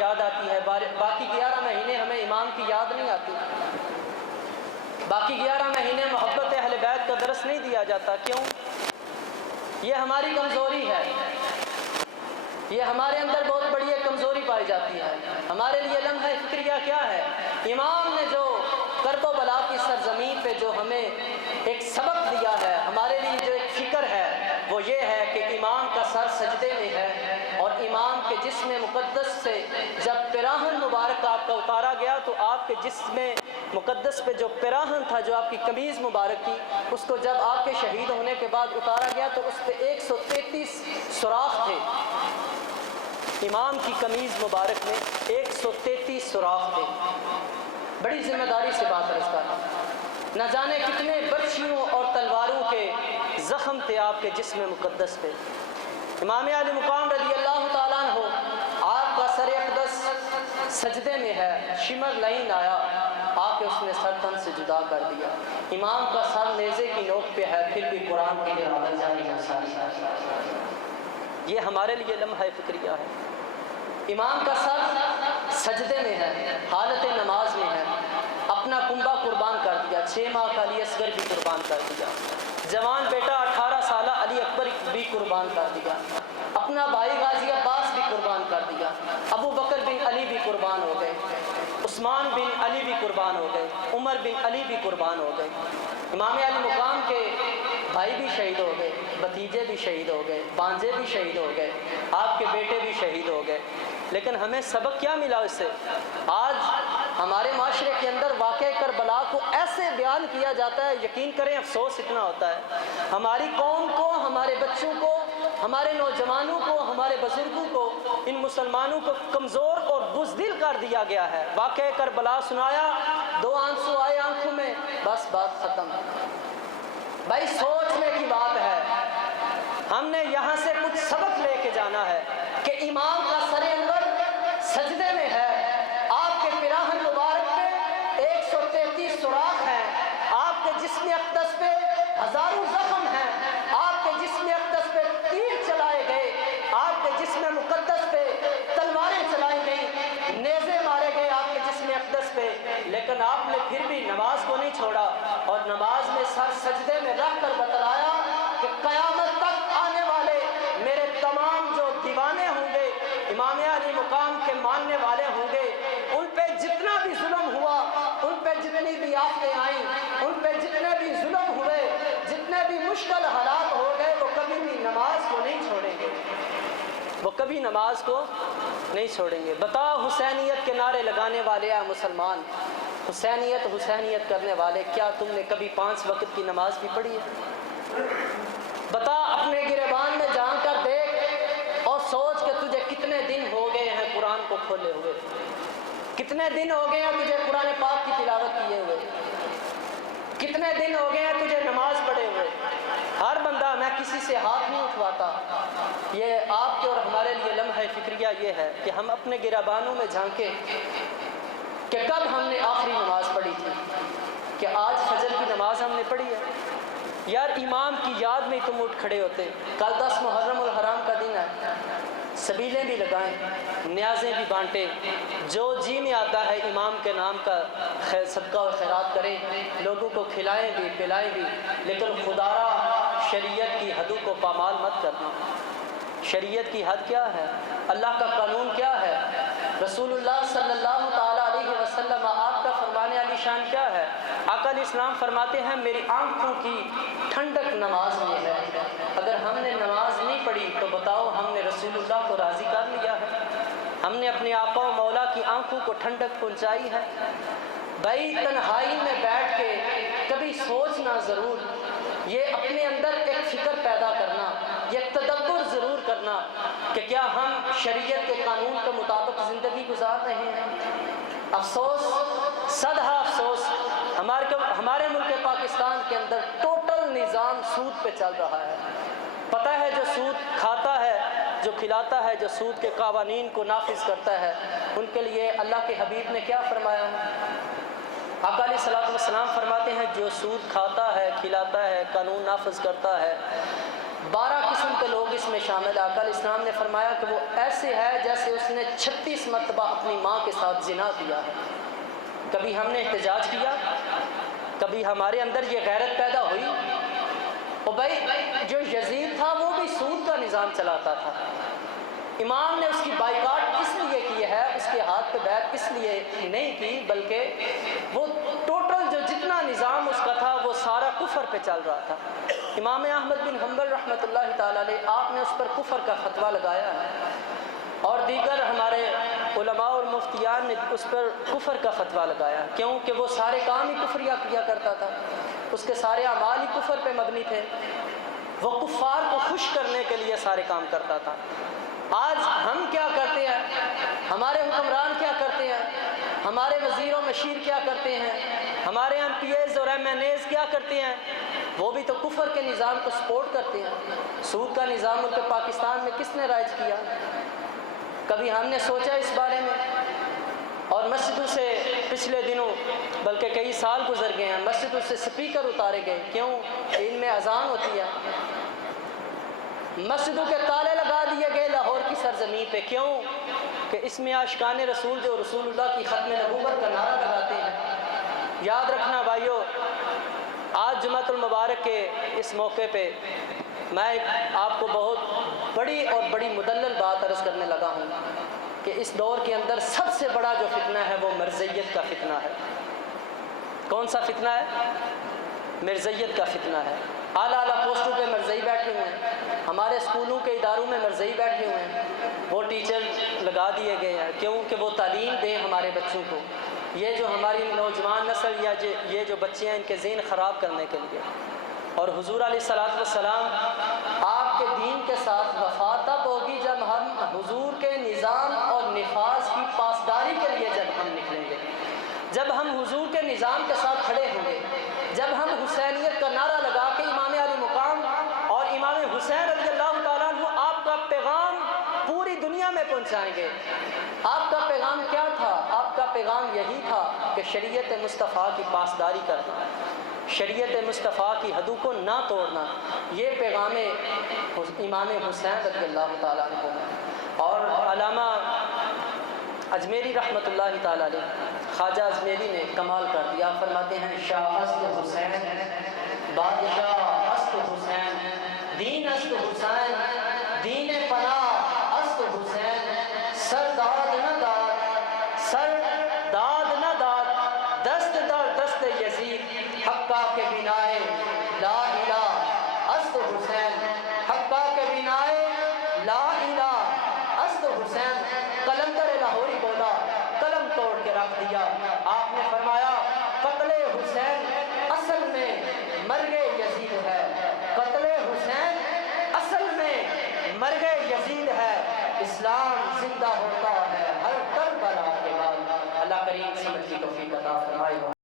یاد آتی ہے، باقی 11 مہینے ہمیں امام کی یاد نہیں آتی، باقی 11 مہینے محبت اہل بیت کا درس نہیں دیا جاتا. کیوں؟ یہ ہماری کمزوری ہے، یہ ہمارے اندر بہت بڑی ایک کمزوری پائی جاتی ہے. ہمارے لیے لمحہ فکریہ کیا ہے؟ امام نے جو کرب و بلا کی سرزمین پہ جو ہمیں ایک سبق دیا ہے، ہمارے لیے جو ایک فکر ہے وہ یہ ہے کہ امام کا سر سجدے میں ہے، اور امام کے جسم مقدس سے جب پیراہن مبارک آپ کا اتارا گیا تو آپ کے جسم مقدس پہ جو پیراہن تھا، جو آپ کی قمیض مبارک تھی، اس کو جب آپ کے شہید ہونے کے بعد اتارا گیا تو اس پہ 133 سوراخ تھے. امام کی قمیض مبارک میں 133 سوراخ تھے. بڑی ذمہ داری سے بات عرض کر رہا ہوں، نہ جانے کتنے برچھیوں اور تلواروں کے زخم تھے آپ کے جسم مقدس پہ. امام علی مقام رضی اللہ تعالیٰ عنہ، آپ کا سر اقدس سجدے میں ہے، شمر لعین آیا، آ کے اس نے سر تن سے جدا کر دیا. امام کا سر نیزے کی نوک پہ ہے، پھر بھی قرآن کے ارادہ جاری ہے. یہ ہمارے لیے لمحہ فکریہ ہے. امام کا سر سجدے میں ہے، حالت نماز میں ہے، اپنا کنبہ قربان کر دیا، 6 ماہ کا علی اصغر بھی قربان کر دیا، جوان بیٹا 18 سالہ علی اکبر بھی قربان کر دیا، اپنا بھائی غازی عباس بھی قربان کر دیا، ابو بکر بن علی بھی قربان ہو گئے، عثمان بن علی بھی قربان ہو گئے، عمر بن علی بھی قربان ہو گئے. امام علی مقام کے بھائی بھی شہید ہو گئے، بھتیجے بھی شہید ہو گئے، بانجے بھی شہید ہو گئے، آپ کے بیٹے بھی شہید ہو گئے. لیکن ہمیں سبق کیا ملا اس سے؟ آج ہمارے معاشرے کے اندر واقعہ کربلا کو ایسے بیان کیا جاتا ہے، یقین کریں افسوس اتنا ہوتا ہے. ہماری قوم کو، ہمارے بچوں کو، ہمارے نوجوانوں کو، ہمارے بزرگوں کو، ان مسلمانوں کو کمزور اور بزدل کر دیا گیا ہے. واقعہ کربلا سنایا، 2 آنسو آئے آنکھوں میں، بس بات ختم. بھائی سوچنے کی بات ہے. ہم نے یہاں سے کچھ سبق لے کے جانا ہے کہ امام کا سر انور سجدے میں ہے، آپ کے پیراہن مبارک پہ 133 سوراخ ہیں، آپ کے جسم اقدس پہ ہزاروں زخم ہیں، آپ کے جسم اقدس پہ تیر چلائے گئے، آپ کے جسم مقدس پہ تلواریں چلائی گئیں، نیزے مارے گئے آپ کے جسم اقدس پہ، لیکن آپ نے پھر بھی نماز کو نہیں چھوڑا، اور نماز میں سر سجدے میں رکھ کر بتلایا کہ قیامت تک آنے والے میرے تمام جو دیوانے ہوں گے، امام علی مقام کے ماننے والے ہوں گے، ان پہ جتنا بھی ظلم ہوا، ان پہ جتنی بھی آفتیں آئیں، ان پہ جتنے بھی ظلم ہوئے، جتنے بھی مشکل حالات ہو گئے، وہ کبھی بھی نماز کو نہیں چھوڑیں گے، وہ کبھی نماز کو نہیں چھوڑیں گے. بتا حسینیت کے نعرے لگانے والے ہیں مسلمان، حسینیت حسینیت کرنے والے، کیا تم نے کبھی 5 وقت کی نماز بھی پڑھی ہے؟ بتا اپنے گریبان میں جان کر دیکھ اور سوچ کہ تجھے کتنے دن ہو گئے ہیں قرآن کو کھولے ہوئے، کتنے دن ہو گئے ہیں تجھے قرآن پاک کی تلاوت کیے ہوئے، کتنے دن ہو گئے ہیں تجھے نماز پڑھے ہوئے. ہر بندہ، میں کسی سے ہاتھ نہیں اٹھواتا، یہ آپ کے اور ہمارے لیے لمحہ فکریہ یہ ہے کہ ہم اپنے گریبانوں میں جھانکیں کہ کب ہم نے آخری نماز پڑھی تھی، کہ آج فجر کی نماز ہم نے پڑھی ہے. یار امام کی یاد میں تم اٹھ کھڑے ہوتے. کل 10 محرم الحرام کا دن ہے، سبیلیں بھی لگائیں، نیازیں بھی بانٹیں، جو جی میں آتا ہے امام کے نام کا صدقہ اور خیرات کریں، لوگوں کو کھلائیں بھی پلائیں بھی، لیکن خدارا شریعت کی حدوں کو پامال مت کرنا. شریعت کی حد کیا ہے؟ اللہ کا قانون کیا ہے؟ رسول اللہ صلی اللہ تعالیٰ علیہ وسلم آپ کا فرمان علی شان کیا ہے؟ آقا علیہ السلام فرماتے ہیں میری آنکھوں کی ٹھنڈک نماز میں ہے. اگر ہم نے نماز نہیں پڑھی تو بتاؤ ہم نے رسول اللہ کو راضی کر لیا ہے؟ ہم نے اپنے آقا و مولا کی آنکھوں کو ٹھنڈک پہنچائی ہے؟ بھائی تنہائی میں بیٹھ کے کبھی سوچنا ضرور، یہ اپنے اندر ایک فکر پیدا کرنا، یہ تدبر ضرور کرنا کہ کیا ہم شریعت کے قانون کے مطابق زندگی گزار رہے ہیں. افسوس، صدہا افسوس، ہمارے ملک پاکستان کے اندر ٹوٹل نظام سود پہ چل رہا ہے. پتہ ہے جو سود کھاتا ہے، جو کھلاتا ہے، جو سود کے قوانین کو نافذ کرتا ہے، ان کے لیے اللہ کے حبیب نے کیا فرمایا ہے؟ آقا علیہ السلام فرماتے ہیں جو سود کھاتا ہے، کھلاتا ہے، قانون نافذ کرتا ہے، 12 قسم کے لوگ اس میں شامل ہیں۔ آقا علیہ السلام نے فرمایا کہ وہ ایسے ہے جیسے اس نے 36 مرتبہ اپنی ماں کے ساتھ زنا کیا ہے۔ کبھی ہم نے احتجاج کیا؟ کبھی ہمارے اندر یہ غیرت پیدا ہوئی؟ اور بھائی جو یزید تھا وہ بھی سود کا نظام چلاتا تھا۔ امام نے اس کی بائیکاٹ اس لیے کی ہے، اس کے ہاتھ پہ بیعت اس لیے نہیں کی، بلکہ وہ ٹوٹل جو جتنا نظام اس کا تھا وہ سارا کفر پہ چل رہا تھا۔ امام احمد بن حنبل رحمۃ اللہ تعالیٰ علیہ، آپ نے اس پر کفر کا فتویٰ لگایا ہے، اور دیگر ہمارے علماء اور مفتیان نے اس پر کفر کا فتویٰ لگایا، کیونکہ وہ سارے کام ہی کفریہ کیا کرتا تھا، اس کے سارے اعمال ہی کفر پہ مبنی تھے، وہ کفار کو خوش کرنے کے لیے سارے کام کرتا تھا۔ آج ہم کیا کرتے ہیں؟ ہمارے حکمران کیا کرتے ہیں؟ ہمارے وزیر و مشیر کیا کرتے ہیں؟ ہمارے ایم پی ایز اور ایم این ایز کیا کرتے ہیں؟ وہ بھی تو کفر کے نظام کو سپورٹ کرتے ہیں۔ سود کا نظام ملک پاکستان میں کس نے رائج کیا؟ کبھی ہم نے سوچا اس بارے میں؟ اور مسجدوں سے پچھلے دنوں، بلکہ کئی سال گزر گئے ہیں، مسجدوں سے سپیکر اتارے گئے، کیوں؟ ان میں اذان ہوتی ہے۔ مسجدوں کے تالے لگا دیے گئے لاہور کی سرزمین پہ، کیوں؟ کہ اس میں عاشقان رسول جو رسول اللہ کی ختم نبوت کا نعرہ لگاتے ہیں۔ یاد رکھنا بھائیو، آج جمعۃ المبارک کے اس موقع پہ میں آپ کو بہت بڑی مدلل بات عرض کرنے لگا ہوں کہ اس دور کے اندر سب سے بڑا جو فتنہ ہے وہ مرزیت کا فتنہ ہے۔ کون سا فتنہ ہے؟ مرزیت کا فتنہ ہے۔ اعلیٰ پوسٹوں پہ مرزئی بیٹھے ہوئے ہیں، ہمارے اسکولوں کے اداروں میں مرزئی بیٹھے ہوئے ہیں، وہ ٹیچر لگا دیے گئے ہیں، کیوں کہ وہ تعلیم دیں ہمارے بچوں کو۔ یہ جو ہماری نوجوان نسل یا یہ جو بچے ہیں، ان کے ذہن خراب کرنے کے لیے۔ اور حضور علیہ الصلوۃ والسلام، آپ کے دین کے ساتھ وفا تب ہوگی جب ہم حضور کے نظام اور نفاذ کی پاسداری کے لیے جب ہم نکلیں گے، جب ہم حضور کے نظام کے ساتھ کھڑے ہوں گے، جب ہم حسینیت کا نعرہ لگا کے امام علی مقام اور امام حسین رضی اللہ تعالیٰ عنہ آپ کا پیغام پوری دنیا میں پہنچائیں گے۔ آپ کا پیغام کیا تھا؟ آپ کا پیغام یہی تھا کہ شریعت مصطفیٰ کی پاسداری کرنا، شریعت مصطفیٰ کی حدوں کو نہ توڑنا، یہ پیغام امام حسین رضی اللہ تعالیٰ عنہ ہے۔ اور علامہ اجمیری رحمۃ اللہ تعالیٰ علیہ، خواجہ اجمیری نے کمال کر دیا، فرماتے ہیں شاہ است حسین، بادشاہ است حسین، دین است حسین، دین پناہ است حسین، سر داد نہ داد، سر داد نہ داد، دست در دست یزید، حقہ کے بنائے لا الہ است حسین، حقہ کے بنائے لا الہ است حسین۔ قلندر لاہوری بولا، قلم توڑ کے رکھ دیا۔ آپ نے فرمایا قتل حسین اصل میں مرگ یزید ہے، قتل حسین اصل میں مرگ یزید ہے، اسلام زندہ ہوتا ہے ہر کربلا کے بعد۔ اللہ کریم سمجھ کی توفیق عطا فرمائے۔